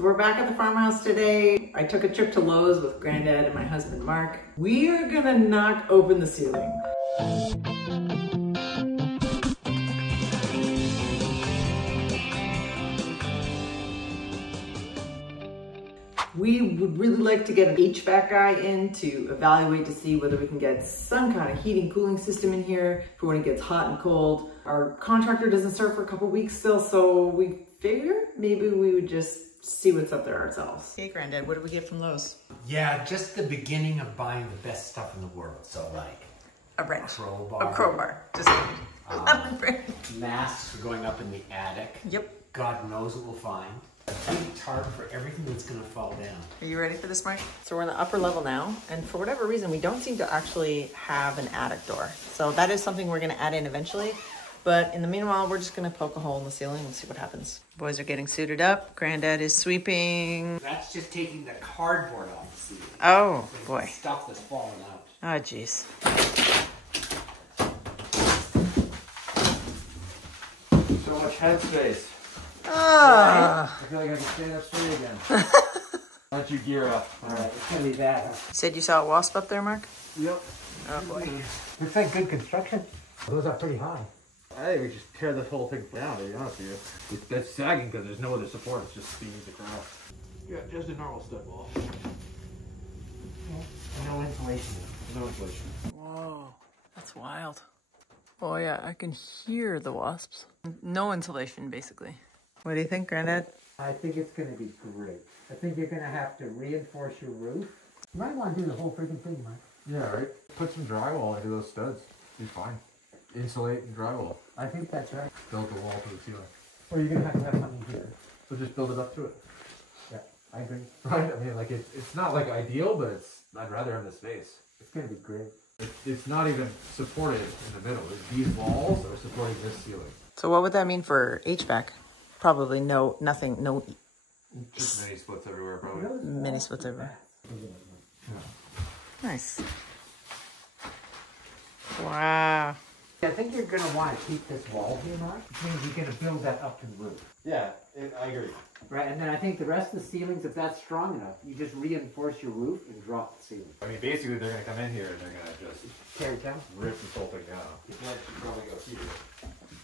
So we're back at the farmhouse today. I took a trip to Lowe's with Granddad and my husband Mark. We are gonna knock open the ceiling. We would really like to get an HVAC guy in to evaluate to see whether we can get some kind of heating cooling system in here for when it gets hot and cold. Our contractor doesn't start for a couple weeks still, so we figured maybe we would just see what's up there ourselves. Hey Granddad, what did we get from Lowe's? Yeah, just the beginning of buying the best stuff in the world. So like a wrench, crowbar, a crowbar, just masks for going up in the attic. Yep. God knows what we'll find. A big tarp for everything that's gonna fall down. Are you ready for this, Mark? So we're on the upper level now, and for whatever reason, we don't seem to actually have an attic door. So that is something we're gonna add in eventually. But in the meanwhile, we're just gonna poke a hole in the ceiling and see what happens. Boys are getting suited up. Granddad is sweeping. That's just taking the cardboard off the ceiling. Oh, boy. Stuff that's falling out. Oh, jeez. So much headspace. Ah. I feel like I can stand up straight again. Why don't you gear up? All right, it's gonna be bad. You said you saw a wasp up there, Mark? Yep. Oh, boy. Looks like good construction. Those are pretty high. I think we just tear this whole thing down, to be honest with you. That's sagging because there's no other support, it's just beams across. Yeah, just a normal stud wall. No insulation. No insulation. Whoa, that's wild. Oh yeah, I can hear the wasps. No insulation, basically. What do you think, Granddad? I think it's going to be great. I think you're going to have to reinforce your roof. You might want to do the whole freaking thing, Mike. Yeah, right? Put some drywall into those studs. Be fine. Insulate and drywall. I think that's right. Build the wall to the ceiling. Or you're going to have something here. So just build it up to it. Yeah, I agree. Right? I mean, like, it's not, like, ideal, but I'd rather have the space. It's going to be great. It's not even supported in the middle. These walls are supporting this ceiling. So what would that mean for HVAC? Probably nothing, no Just mini splits everywhere, probably. mini splits everywhere. Nice. Wow. I think you're going to want to keep this wall here, Mark. Which means you're going to build that up to the roof. Yeah, I agree. Right, and then I think the rest of the ceilings, if that's strong enough, you just reinforce your roof and drop the ceiling. I mean, basically, they're going to come in here and they're going to just Tear it down? rip this whole thing down. You should probably go here.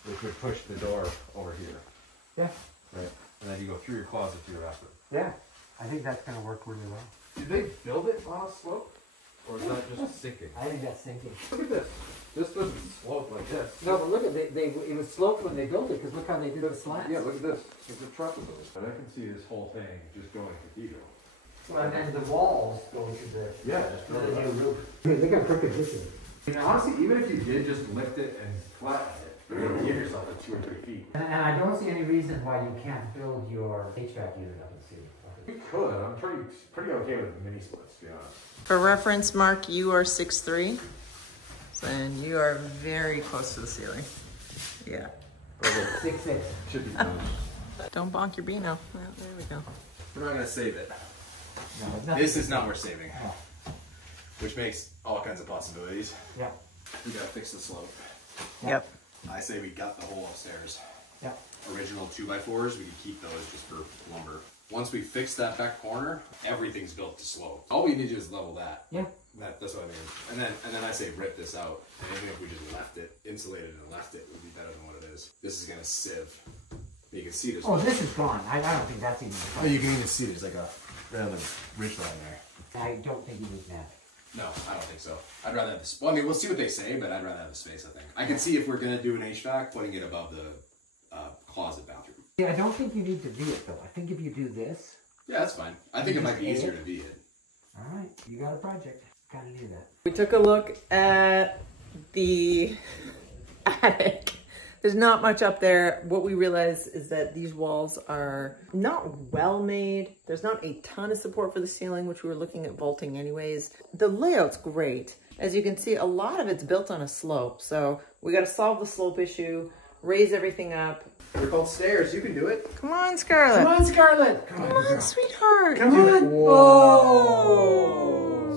Which would push the door over here. Yeah. Right. And then you go through your closet to your bathroom. Yeah. I think that's going to work really well. Did they build it on a slope? Or is that just sinking? I think that's sinking. Look at this. This doesn't slope like this. No, but look at it. It was sloped when they built it, because look how they did the slats. Yeah, look at this. It's a trapezoid. And I can see this whole thing just going cathedral. And then the walls go to the Just build it up. new roof. Look how crooked this is. I mean, honestly, even if you did just lift it and flatten it, you're going to give yourself like 2 or 3 feet. And I don't see any reason why you can't build your HVAC unit up in the ceiling. You could. I'm pretty okay with mini splits, to be honest. For reference, Mark, you are 6'3", and you are very close to the ceiling. Yeah. Okay. 6'6". Should be fine. Don't bonk your Beano. Well, there we go. We're not gonna save it. No, it's not. This is not worth saving. Which makes all kinds of possibilities. Yeah. We gotta fix the slope. Yep. I say we gut the hole upstairs. Yeah. Original 2x4s, we can keep those just for lumber. Once we fix that back corner, everything's built to slope. All we need to do is level that. Yeah. That's what I mean. And then I say rip this out. And even if we just left it, insulated and left it, would be better than what it is. This is gonna sieve. You can see this. Oh, this is gone. I don't think that's even a Oh, problem. you can even see there's like a right on the ridge line there. I don't think you need that. No, I don't think so. I'd rather have this. Well, I mean, we'll see what they say, but I'd rather have the space, I think. I can see if we're going to do an HVAC, putting it above the closet bathroom. Yeah, I don't think you need to V it, though. I think if you do this... Yeah, that's fine. I think it might be easier to V it. All right, you got a project. Gotta do that. We took a look at the attic. There's not much up there. What we realized is that these walls are not well made. There's not a ton of support for the ceiling, which we were looking at vaulting anyways. The layout's great. As you can see, a lot of it's built on a slope. So we got to solve the slope issue, raise everything up. They're called stairs. You can do it. Come on, Scarlett. Come on, Scarlett! Come on, sweetheart. Come on! Whoa!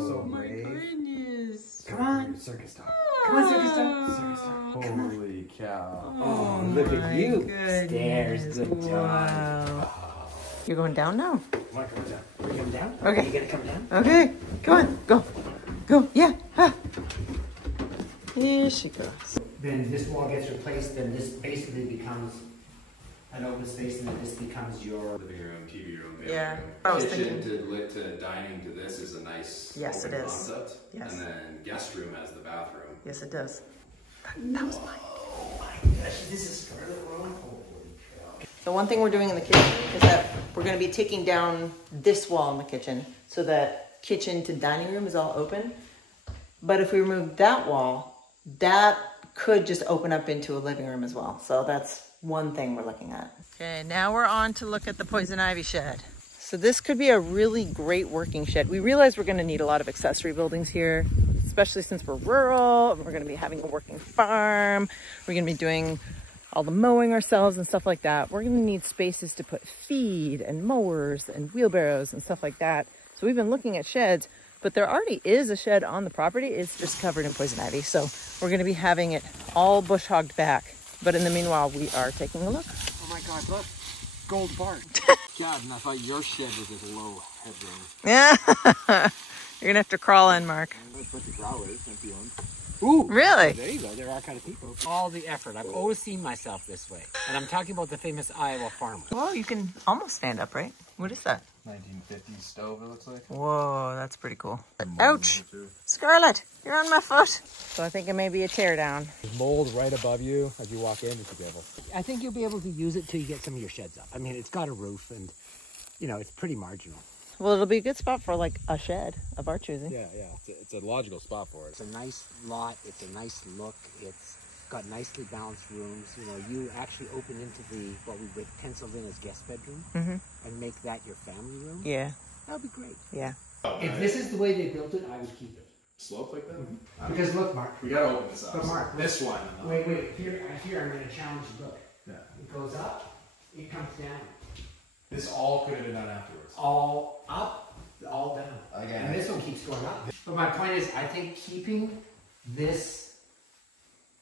So my brave. goodness. Come on! Circus dog. Come on, circus dog! Circus dog! Holy cow. Oh, look at you. Goodness. Stairs, good job. Wow. You're going down now? Come on, come down. We're coming down? Okay. You gonna come down? Okay, come on, go. Go, yeah. Ah. Here she goes. Then this wall gets replaced, then this basically becomes an open space, and then this becomes your Living room, TV room, Yeah, room. I was Kitchen thinking. to dining to this is a nice Yes, open it is. concept. Yes. And then guest room has the bathroom. Yes, it does. That was mine. Oh my gosh, this is toilet room? Holy cow. The one thing we're doing in the kitchen is that we're going to be taking down this wall in the kitchen so that kitchen to dining room is all open. But if we remove that wall, that could just open up into a living room as well. So that's one thing we're looking at. Okay, now we're on to look at the poison ivy shed. So this could be a really great working shed. We realize we're going to need a lot of accessory buildings here, especially since we're rural. We're going to be having a working farm. We're going to be doing all the mowing ourselves and stuff like that. We're going to need spaces to put feed and mowers and wheelbarrows and stuff like that. So we've been looking at sheds, but there already is a shed on the property. It's just covered in poison ivy. So we're going to be having it all bush hogged back. But in the meanwhile, we are taking a look. Oh my God, look. Gold bark. God, and I thought your shed was this low headroom. Yeah. You're going to have to crawl in, Mark. That's what the grow is, empty one. Ooh! Really? There you go, there are kind of people. All the effort, I've always seen myself this way. And I'm talking about the famous Iowa Farmhouse. Whoa, you can almost stand up, right? What is that? 1950s stove, it looks like. Whoa, that's pretty cool. Ouch! Scarlett, you're on my foot. So I think it may be a tear down. There's mold right above you as you walk in. I think you'll be able to use it till you get some of your sheds up. I mean, it's got a roof and, you know, it's pretty marginal. Well, it'll be a good spot for like a shed of our choosing. Yeah, yeah. It's a logical spot for it. It's a nice lot. It's a nice look. It's got nicely balanced rooms. You know, you actually open into the, what we would penciled in as guest bedroom and make that your family room. Yeah. That would be great. Yeah. If this is the way they built it, I would keep it. Slope like that? Because look, Mark. We gotta open this up. But Mark, This one. Wait, here I'm going to challenge you. Look. Yeah. It goes up, it comes down. This all could have been done afterwards. All up, all down. Again. And this one keeps going up. But my point is, I think keeping this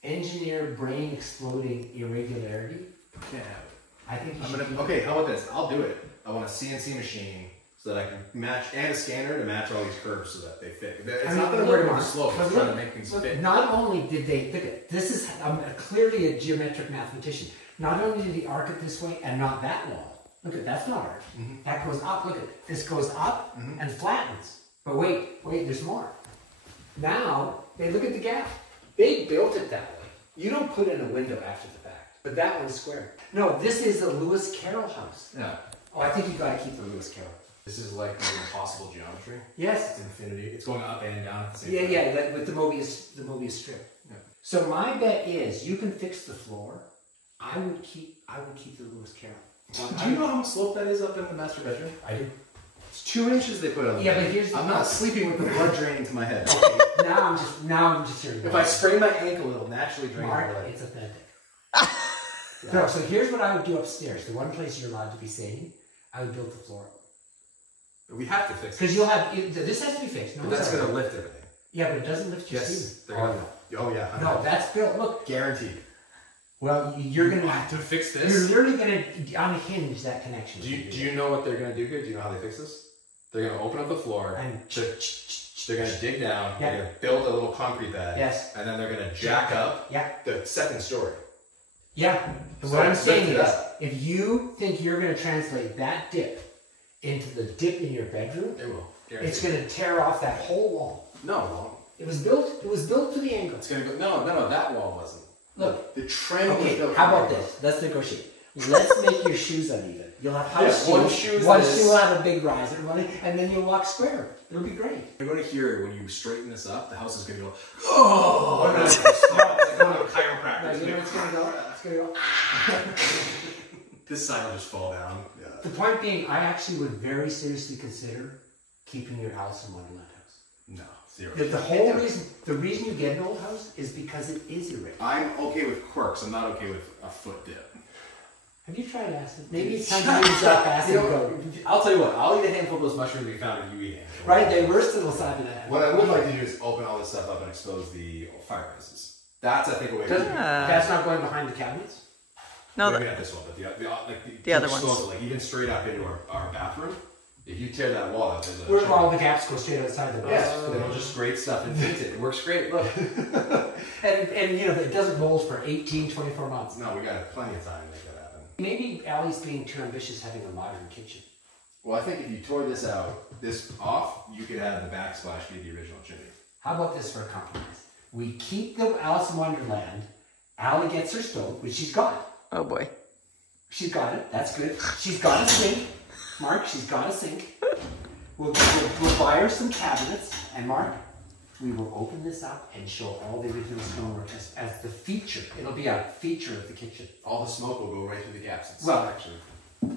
engineer brain exploding irregularity, Can't have it. I think you I'm should gonna, keep okay, how about this? I'll do it. I want a CNC machine so that I can match, and a scanner to match all these curves so that they fit. It's not that I'm worried about the slope, it's trying to make things fit. Not only did they, look at, this is, I'm clearly a geometric mathematician. Not only did he arc it this way and not that wall. Look at, that's not arc. That goes up, look at, this goes up and flattens. But wait, there's more. Now, they look at the gap. They built it that way. You don't put in a window after the fact. But that one's square. No, this is a Lewis Carroll house. Yeah. Oh, I think you gotta keep the Lewis Carroll. This is like the impossible geometry. Yes. It's infinity. It's going up and down at the same Yeah, time. yeah, like with the Mobius strip. Yeah. So my bet is you can fix the floor. I would keep the Lewis Carroll. Do you know how much slope that is up in the master bedroom? I do. It's 2 inches they put on the Yeah, bed. but here's the I'm not sleeping with the blood draining to my head. Okay, now I'm just hearing. If I sprain my ankle, it'll naturally drain Mark, my blood. it's authentic. No, so here's what I would do upstairs. The one place you're allowed to be staying, I would build the floor. We have to fix it. Because you'll have, this has to be fixed. No, But that's going to lift everything. Yeah, but it doesn't lift your Yes. ceiling. They're gonna, oh, yeah. No, that's built, look. Guaranteed. Well, you're going to have to fix this. You're literally going to unhinge that connection. Do you know what they're going to do here? Do you know how they fix this? They're going to open up the floor. And they're going to dig down. Yeah. They're going to build a little concrete pad. Yes. And then they're going to jack up the second story. Yeah. So What I'm saying lift it is, up. if you think you're going to translate that dip into the dip in your bedroom, It will. it's going to tear off that whole wall. No, it won't. It was built to the angle. It's going to go. No, that wall wasn't. Look. The trim was Okay, built. how about this? Let's negotiate. Let's make your shoes uneven. You'll have house one shoes. shoe One is- shoe will have a big riser, and then you'll walk square. It'll be great. You're going to hear when you straighten this up, the house is going to go. Oh! No, stop. It's like a No, chiropractor. you know what's going to go? It's going to go. This side will just fall down. Yeah. The point being, I actually would very seriously consider keeping your house in Wonderland House. No, zero. The reason you get an old house is because it is irregular. I'm okay with quirks. I'm not okay with a foot dip. Have you tried acid? Maybe it's time to use up acid. I'll tell you what. I'll eat a handful of those mushrooms we found if you eat a handful. Right, they were still aside to that. What I would like to do is open all this stuff up and expose the fireplaces. That's, I think, a way to do it. That's not going behind the cabinets? No, maybe not this one, but the other ones. disposal, like even straight up into our bathroom. If you tear that wall out, there's a Where all the gaps go straight outside the bus. yeah, they'll just scrape stuff and fix it. It works great. Look. And you know, it doesn't mold for 18, 24 months. No, we got plenty of time to make that happen. Maybe Allie's being too ambitious having a modern kitchen. Well, I think if you tore this off, you could have the backsplash be the original chimney. How about this for a compromise? We keep the Alice in Wonderland. Allie gets her stove, which she's got. Oh boy. She's got it. That's good. She's got a sink. Mark, she's got a sink. We'll buy her some cabinets. And Mark, we will open this up and show all the original stonework as the feature. It'll be a feature of the kitchen. All the smoke will go right through the gaps. It's Well, actually,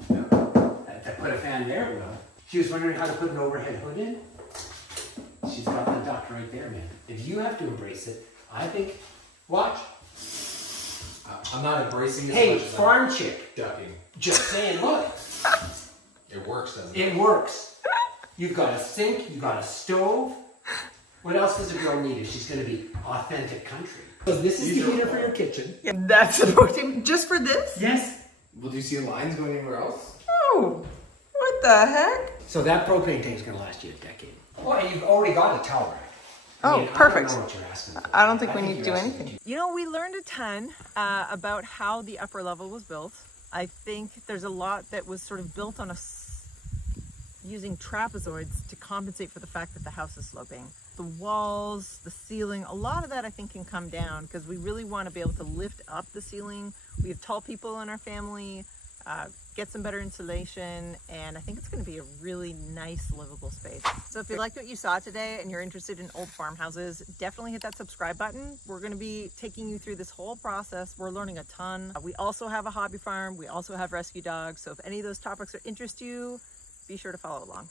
to put a fan there, it will. She was wondering how to put an overhead hood in. She's got the duct right there, man. If you have to embrace it, I think, watch. I'm not embracing it. Hey, as much as farm chick. I'm ducking. Just saying, look. It works, doesn't it? It works. You've got a sink, you've got a stove. What else does a girl need if she's going to be authentic country? So this is the heater for your kitchen. Yeah, that's supposed to just for this? Yes. Well, do you see lines going anywhere else? Oh, what the heck? So that propane tank's going to last you a decade. Oh, and you've already got a towel rack. Oh, perfect. I don't know what you're asking for. I don't think we need to you're do asking anything. for You know, we learned a ton about how the upper level was built. I think there's a lot that was sort of built on using trapezoids to compensate for the fact that the house is sloping. The walls, the ceiling, a lot of that I think can come down because we really want to be able to lift up the ceiling. We have tall people in our family, get some better insulation, and I think it's going to be a really nice livable space. So if you liked what you saw today and you're interested in old farmhouses, definitely hit that subscribe button. We're going to be taking you through this whole process. We're learning a ton. We also have a hobby farm. We also have rescue dogs. So if any of those topics interest you, be sure to follow along.